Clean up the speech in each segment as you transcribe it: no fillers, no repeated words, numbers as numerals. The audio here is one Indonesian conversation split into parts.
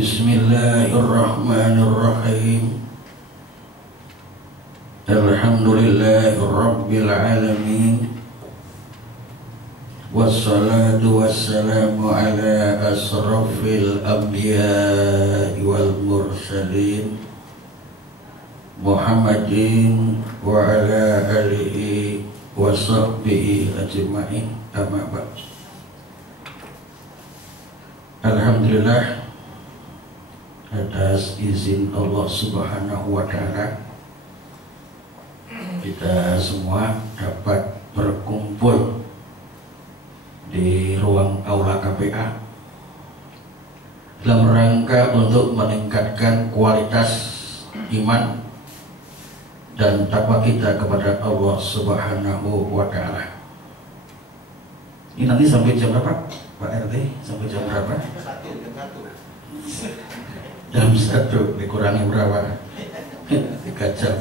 Bismillahirrahmanirrahim. Alhamdulillahirabbil alamin. Wassalatu wassalamu ala asrafil anbiya'i wal mursalin Muhammadin wa ala alihi wa sahbihi ajma'in. Amma ba'd. Alhamdulillah, atas izin Allah Subhanahu wa ta'ala, kita semua dapat berkumpul di ruang aula KPA dalam rangka untuk meningkatkan kualitas iman dan takwa kita kepada Allah Subhanahu wa ta'ala. Ini nanti sampai jam berapa, Pak RT? Sampai jam berapa? Jam 1 dikurangi berapa? 3 jam.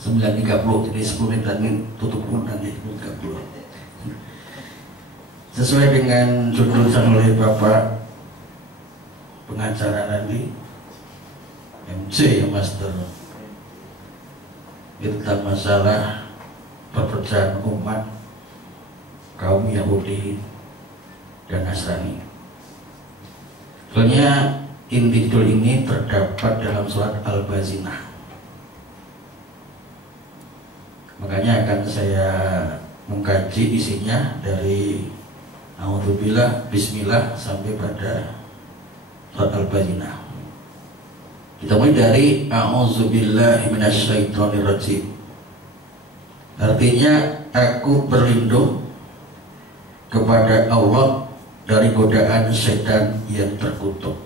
9.30, jadi 10 menit lagi tutup pun nanti 30. Sesuai dengan judul oleh Bapak pengacara nanti MC ya Master, tentang masalah perpecahan umat kaum Yahudi dan Nasrani. Soalnya inti judul ini terdapat dalam surat Al-Bazinah. Makanya akan saya mengkaji isinya dari A'udzubillah, Bismillah sampai pada surat Al-Bazinah. Kita mulai dari A'udzubillahi minasyaitonirrajim. Artinya, aku berlindung kepada Allah dari godaan setan yang terkutuk.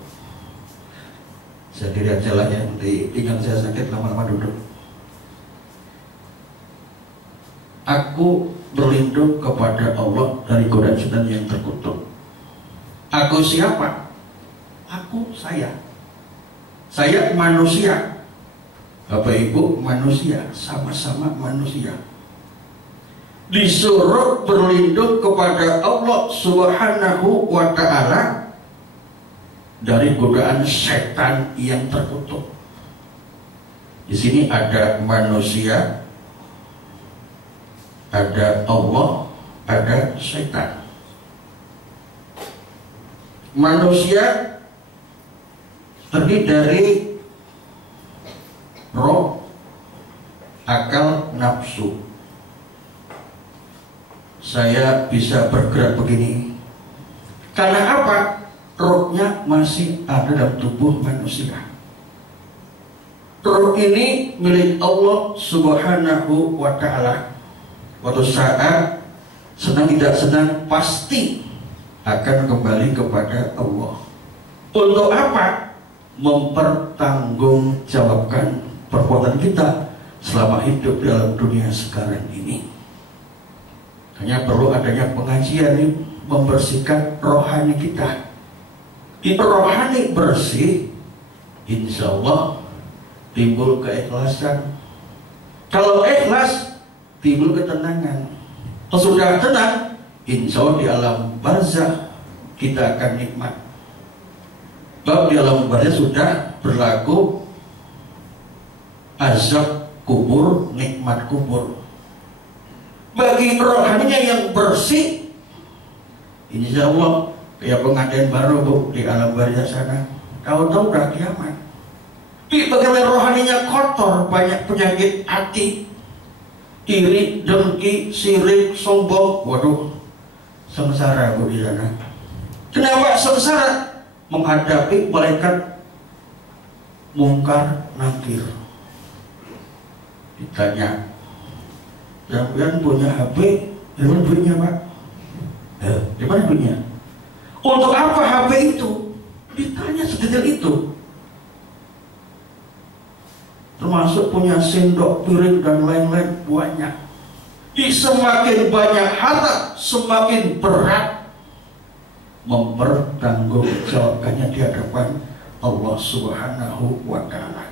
Saya diri aja lah ya, nanti pinggang saya sakit lama-lama duduk. Aku berlindung kepada Allah dari godaan setan yang terkutuk. Aku siapa? Aku saya. Saya manusia. Bapak Ibu manusia, sama-sama manusia. Disuruh berlindung kepada Allah Subhanahu wa ta'ala dari godaan setan yang terkutuk. Di sini ada manusia, ada Allah, ada setan. Manusia terdiri dari roh, akal, nafsu. Saya bisa bergerak begini karena apa? Rohnya masih ada dalam tubuh manusia. Roh ini milik Allah Subhanahu wa ta'ala. Waktu saat senang tidak senang pasti akan kembali kepada Allah. Untuk apa? Mempertanggungjawabkan perbuatan kita selama hidup dalam dunia sekarang ini. Hanya perlu adanya pengajian ini membersihkan rohani kita. Di rohani bersih, insya Allah timbul keikhlasan. Kalau ikhlas, timbul ketenangan. Kalau sudah tenang, insya Allah di alam barzakh kita akan nikmat. Sebab di alam barzakh sudah berlaku azab kubur, nikmat kubur. Bagi rohaninya yang bersih, insya Allah kayak pengantin baru Bu di alam barzakh sana, tahu-tahu udah kiamat. Tapi bagaimana rohaninya kotor, banyak penyakit hati, iri, dengki, sirik, sombong, waduh, sengsara Bu di sana. Kenapa sengsara? Menghadapi malaikat mungkar nakir. Ditanya, jangan punya HP, di mana duitnya Pak? Di mana duitnya? Untuk apa HP itu? Ditanya sedetail itu. Termasuk punya sendok, piring dan lain-lain banyak. Semakin banyak harta, semakin berat mempertanggungjawabkannya di hadapan Allah Subhanahu wa ta'ala.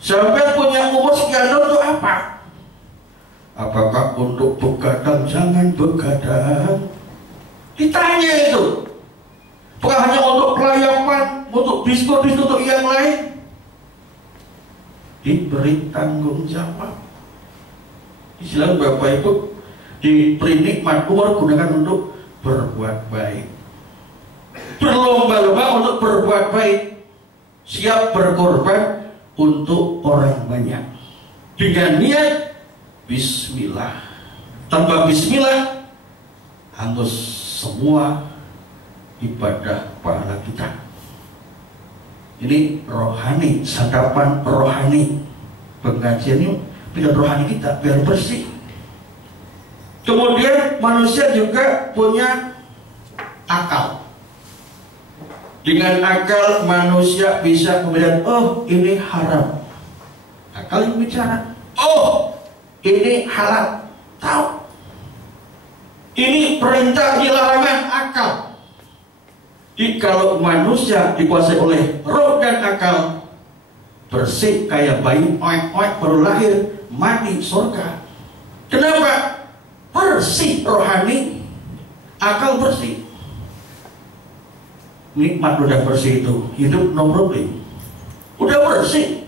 Sampai punya umur sekian untuk apa? Apakah untuk begadang? Jangan begadang. Ditanya itu. Bukan hanya untuk pelayapan, untuk diskusi, untuk yang lain. Diberi tanggung jawab. Istilah Bapak Ibu diberi nikmat umur gunakan untuk berbuat baik. Berlomba-lomba untuk berbuat baik. Siap berkorban untuk orang banyak. Dengan niat bismillah. Tanpa bismillah hangus semua ibadah pahala kita. Ini rohani, santapan rohani. Pengajian ini bikin rohani kita biar bersih. Kemudian manusia juga punya akal. Dengan akal manusia bisa melihat, oh ini haram. Akal yang bicara, oh ini halal. Tahu. Ini perintah, ini larangan, akal. Jadi kalau manusia dikuasai oleh roh dan akal, bersih kayak bayi oek-oek baru lahir, mati surga. Kenapa? Bersih rohani, akal bersih. Nikmat udah bersih itu, hidup no problem. Udah bersih.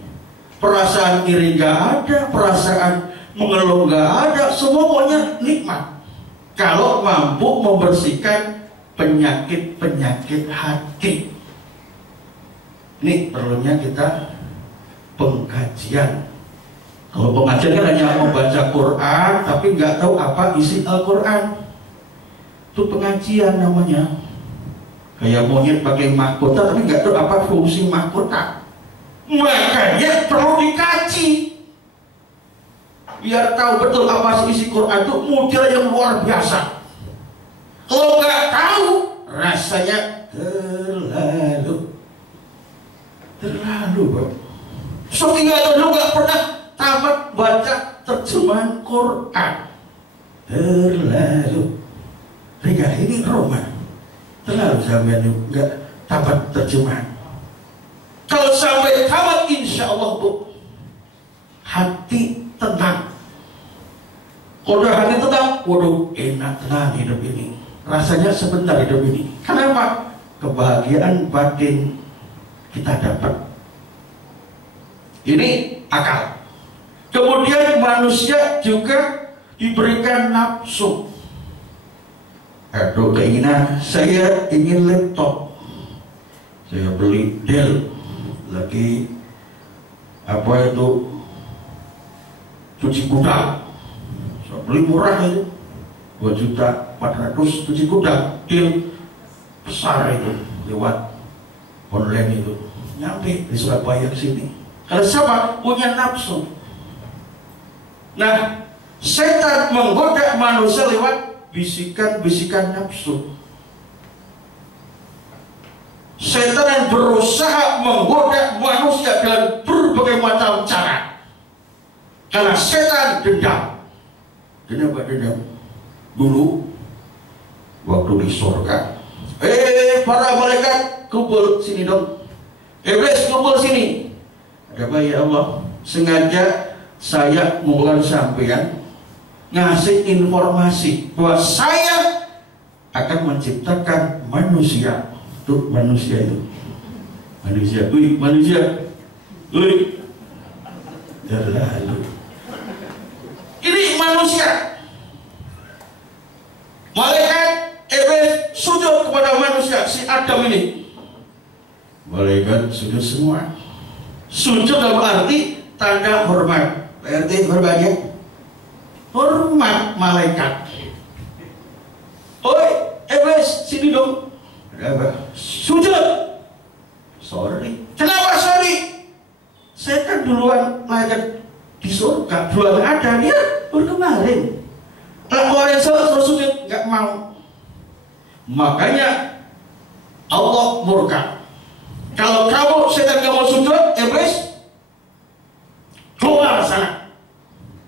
Perasaan iri gak ada, perasaan mengeluh gak ada, semuanya nikmat. Kalau mampu membersihkan penyakit-penyakit hati. Ini perlunya kita pengkajian. Kalau pengajian kan hanya membaca Quran, tapi nggak tahu apa isi Al-Quran. Itu pengajian namanya. Kayak monyet pakai mahkota, tapi nggak tahu apa fungsi mahkota. Makanya perlu dikaji. Biar tahu betul apa isi Quran itu model yang luar biasa. Kalau nggak tahu, rasanya terlalu Bang. Saking nggak tahu, nggak pernah tamat baca terjemahan Quran. Terlalu. Enggak, ini Roma. Terlalu sampai nggak tamat terjemahan. Kalau sampai tamat, insya Allah Bu, hati tenang. Kalau udah hati tenang, waduh enak tenang hidup ini. Rasanya sebentar hidup ini. Kenapa? Kebahagiaan batin kita dapat. Ini akal. Kemudian manusia juga diberikan nafsu. Aduh, keinginan saya ingin laptop. Saya beli Dell. Lagi apa itu cuci gudang. Saya beli murah itu 2.400.000 cuci gudang. Dell besar itu lewat online itu. Nyampe di Surabaya ke sini. Kalau siapa punya nafsu. Nah, setan menggoda manusia lewat bisikan-bisikan nafsu. Setan yang berusaha menggoda manusia dengan berbagai macam cara. Karena setan dendam. Kenapa dendam? Dulu waktu di surga, para malaikat kumpul sini dong. Iblis kumpul sini. Ada apa ya Allah? Sengaja saya mengumpulkan sampean ngasih informasi bahwa saya akan menciptakan manusia. Tuh manusia itu, manusia, terlalu. Ini manusia. Malaikat iblis sujud kepada manusia si Adam ini. Malaikat sujud semua. Sujud dalam arti tanda hormat. Arti hormatnya hormat malaikat. Oi, iblis sini dong. Ada apa? Sujud. Sorry. Kenapa sorry? Saya kan duluan malaikat di surga, duluan ada dia baru kemarin. Kalau orang yang terus sujud nggak mau. Makanya Allah murka. Kalau kamu setan nggak mau sujud, iblis keluar sana.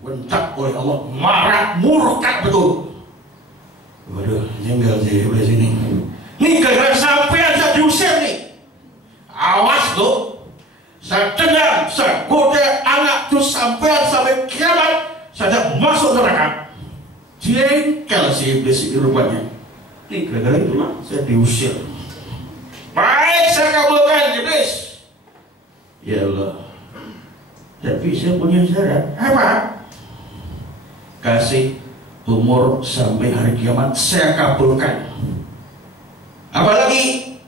Bentak oleh Allah, marah, murka betul. Waduh, jengkel si iblis ini. Ini gara-gara sampean saya diusir nih. Awas lo. Saya dengar, saya goda anak tuh sampean sampai kiamat, saya masuk neraka. Jengkel si iblis ini rupanya. Ini gara-gara itulah saya diusir. habis. Ya Allah. Tapi saya punya syarat. Apa? Kasih umur sampai hari kiamat saya kabulkan. Apalagi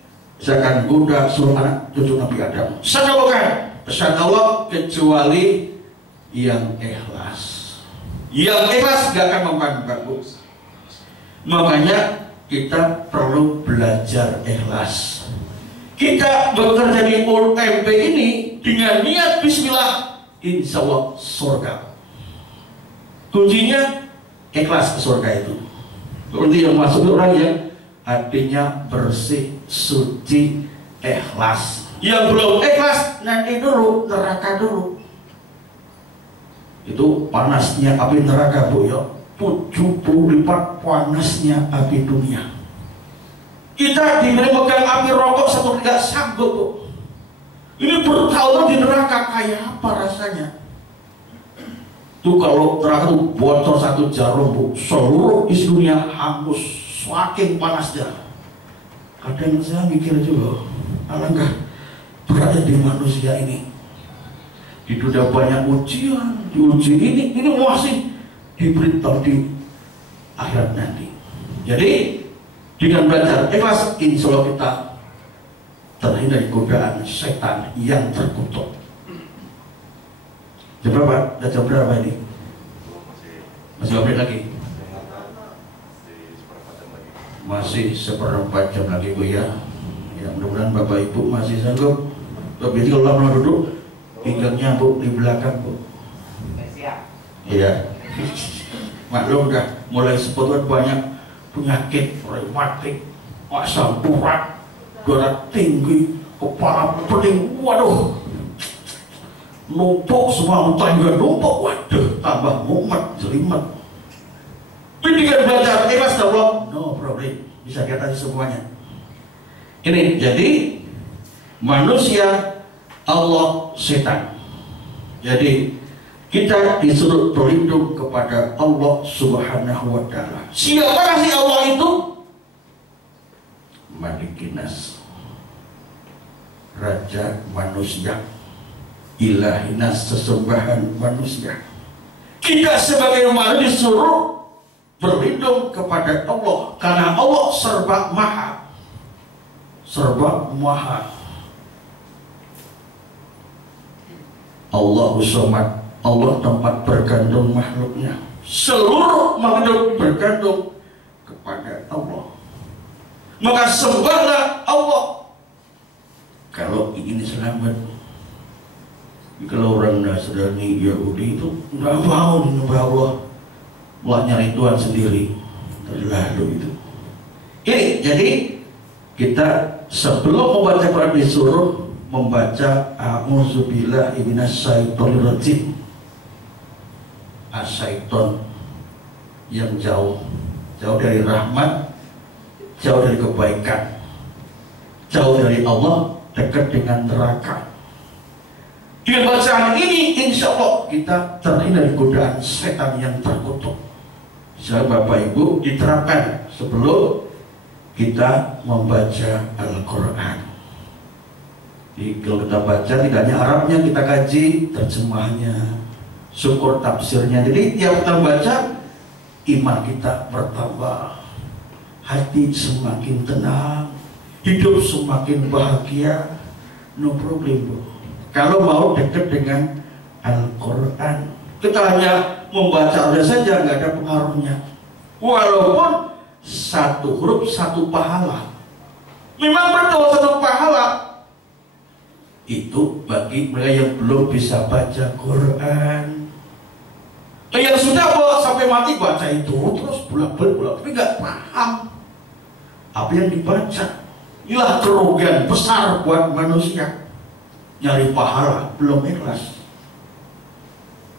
saya akan goda seluruh anak cucu Nabi Adam. Saya kabulkan. Pesan Allah kecuali yang ikhlas. Yang ikhlas gak akan mengganggu. Makanya kita perlu belajar ikhlas. Kita bekerja di UMP ini dengan niat bismillah, insya Allah surga. Kuncinya ikhlas ke surga itu. Seperti yang masuk orang yang hatinya bersih, suci, ikhlas. Yang belum ikhlas nanti dulu neraka dulu. Itu panasnya api neraka Bu ya, 70 lipat panasnya api dunia. Kita diberi megang api rokok satu tidak sanggup Bu. Ini bertahun di neraka kayak apa rasanya? Tuh kalau neraka tuh bocor satu jarum Bu, seluruh isi dunia hangus, saking panasnya. Kadang saya mikir juga, alangkah beratnya di manusia ini. Itu udah banyak ujian, diuji ini masih diberitahu di akhirat nanti. Jadi dengan belajar ikhlas, insya Allah kita terhindar dari godaan setan yang terkutuk. Jam berapa? Jam berapa ini? Masih berapa lagi? Masih seperempat jam lagi Bu ya. Ya mudah-mudahan Bapak Ibu masih sanggup. Tapi kalau lama duduk, pinggangnya Bu di belakang Bu. Iya. Maklum dah mulai sebetulnya banyak penyakit reumatik, asam urat, darah tinggi, kepala pening, waduh, numpuk semua tangga numpuk, waduh, tambah mumet, jelimet. Pendidikan belajar ikhlas Allah, no problem, bisa diatasi semuanya. Ini jadi manusia, Allah, setan. Jadi kita disuruh berlindung kepada Allah Subhanahu wa Ta'ala. Siapa si Allah itu? Malikinas, Raja manusia, Ilahinas, sesembahan manusia. Kita sebagai manusia disuruh berlindung kepada Allah karena Allah serba maha. Serba maha. Allahu Somad, Allah tempat bergantung makhluknya. Seluruh makhluk bergantung kepada Allah. Maka sembahlah Allah kalau ingin selamat. Kalau orang Nasrani Yahudi itu nggak mau menyembah Allah, Allah nyari Tuhan sendiri. Terlalu itu. Ini jadi kita sebelum membaca Quran disuruh membaca a'udzubillahi minasyaitonir rajim. Asyaiton yang jauh dari rahmat, jauh dari kebaikan, jauh dari Allah, dekat dengan neraka. Dengan bacaan ini insya Allah kita terhindar dari godaan setan yang terkutuk. Jadi Bapak Ibu diterapkan sebelum kita membaca Al-Quran. Jadi kalau kita baca tidak hanya Arabnya, kita kaji terjemahnya, syukur tafsirnya. Jadi tiap kita baca, iman kita bertambah, hati semakin tenang, hidup semakin bahagia. No problem Bu. Kalau mau dekat dengan Al-Quran, kita hanya membaca saja nggak ada pengaruhnya. Walaupun satu huruf satu pahala, memang betul satu pahala. Itu bagi mereka yang belum bisa baca Quran. Yang sudah sampai mati baca itu terus bolak-balik tapi nggak paham apa yang dibaca. Inilah kerugian besar buat manusia. Nyari pahala belum ikhlas,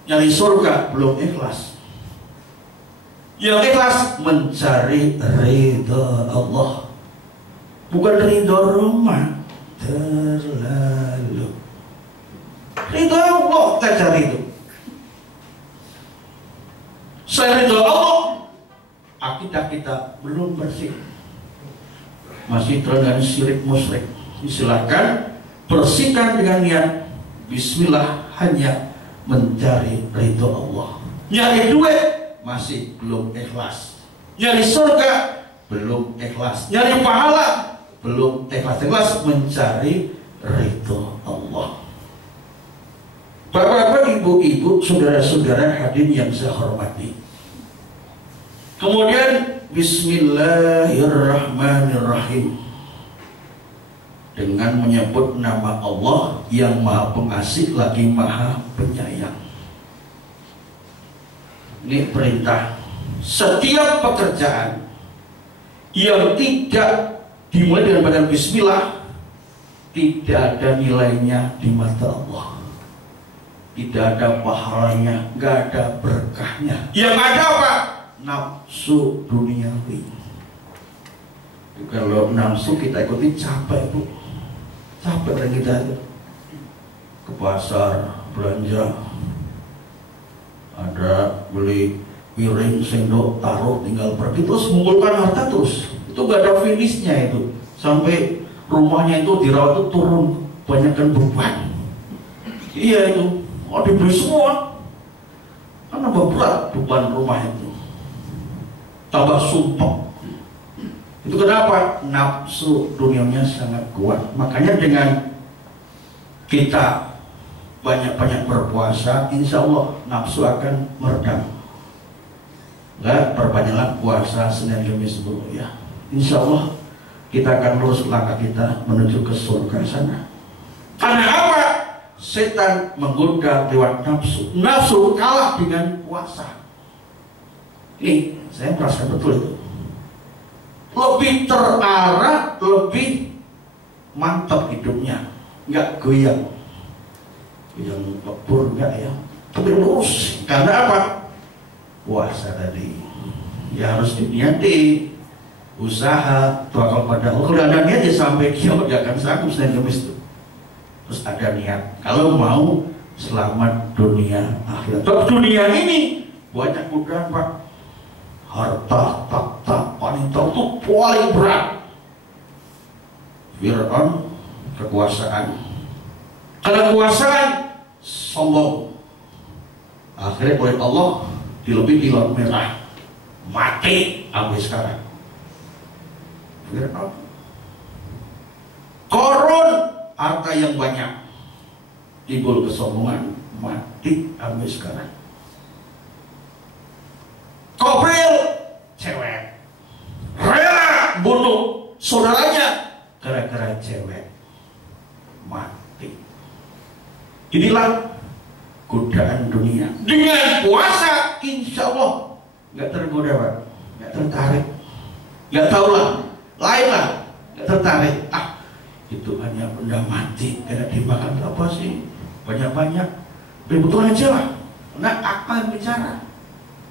nyari surga belum ikhlas. Yang ikhlas mencari ridha Allah, bukan ridha rumah. Terlalu ridha Allah kita cari itu. Saya ridha Allah, akidah kita belum bersih, masih terkena syirik musyrik. Silahkan bersihkan dengan niat bismillah, hanya mencari ridho Allah. Nyari duit masih belum ikhlas, nyari surga belum ikhlas, nyari pahala belum ikhlas mencari ridho Allah. Bapak-bapak, ibu-ibu, saudara-saudara hadirin yang saya hormati. Kemudian bismillahirrahmanirrahim, dengan menyebut nama Allah yang Maha Pengasih lagi Maha Penyayang. Ini perintah. Setiap pekerjaan yang tidak dimulai dengan bacaan bismillah tidak ada nilainya di mata Allah, tidak ada pahalanya, nggak ada berkahnya. Yang ada apa? Nafsu duniawi. Kalau nafsu kita ikuti capek, Bu. Capek orang kita itu ke pasar belanja, ada beli piring, sendok, taruh, tinggal pergi terus mengumpulkan harta terus. Itu gak ada finishnya itu. Sampai rumahnya itu dirawat itu turun banyakkan beban. Iya itu, dibeli semua. Kan nambah berat beban rumah itu, tambah sumpah. Itu kenapa? Nafsu dunianya sangat kuat. Makanya dengan kita banyak-banyak berpuasa, insya Allah nafsu akan meredam. Enggak, perbanyaklah puasa Senin Kamis dulu ya. Insya Allah kita akan lurus langkah kita menuju ke surga sana. Karena apa? Setan menggoda lewat nafsu. Nafsu kalah dengan puasa. Ini saya merasakan betul itu. Lebih terarah, lebih mantap hidupnya, nggak goyang, yang lebur nggak ya, tapi lurus. Karena apa? Puasa tadi ya harus diniati, usaha, tawakal pada Allah. Kalau ada niat ya sampai kiamat gak akan sanggup Senin Kamis itu. Terus ada niat kalau mau selamat dunia akhirat. Tapi dunia ini banyak godaan, Pak. Harta, takhta, wanita itu paling berat. Fir'aun, kekuasaan. Karena kekuasaan sombong, akhirnya oleh Allah dilebih di laut merah, mati sampai sekarang. Fir'aun. Korun, harta yang banyak, timbul kesombongan, mati sampai sekarang. Kopril, cewek, rela bunuh saudaranya gara-gara cewek, mati. Inilah godaan dunia. Dengan puasa, insya Allah nggak tergoda, Pak, nggak tertarik, nggak tahu lah, lain lah, nggak tertarik. Itu hanya benda mati, tidak dimakan apa sih? Banyak-banyak, betul aja lah, nggak akan bicara.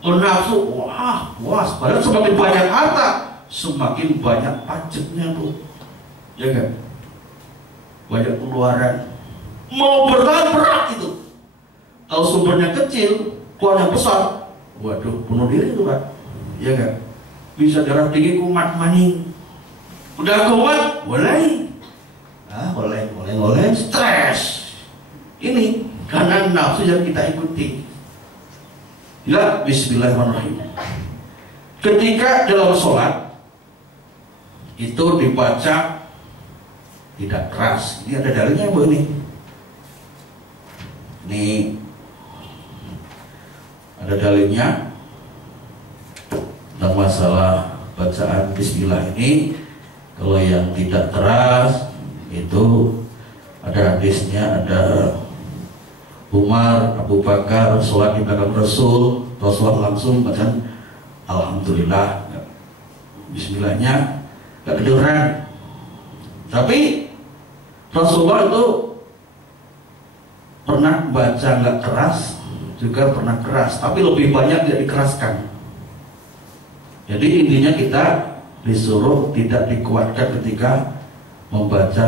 Nafsu, wah, padahal semakin banyak harta, semakin banyak pajaknya, Bu. Ya kan? Banyak pengeluaran. Mau bertahan berat itu. Kalau sumbernya kecil, keluarnya besar, waduh, bunuh diri itu, Pak. Ya kan? Bisa darah tinggi, kumat maning. Udah kuat, boleh. Boleh, stres. Ini karena nafsu yang kita ikuti. Ya, bismillahirrahmanirrahim. Ketika dalam sholat itu dibaca tidak keras. Ini ada dalilnya, Bu, ini. Ini ada dalilnya tentang masalah bacaan bismillah ini. Kalau yang tidak keras itu ada hadisnya, ada Umar, Abu Bakar sholat di belakang Rasul langsung bacaan Alhamdulillah, bismillahnya gak kedengeran. Tapi Rasulullah itu pernah baca gak keras, juga pernah keras, tapi lebih banyak tidak dikeraskan. Jadi intinya kita disuruh tidak dikuatkan ketika membaca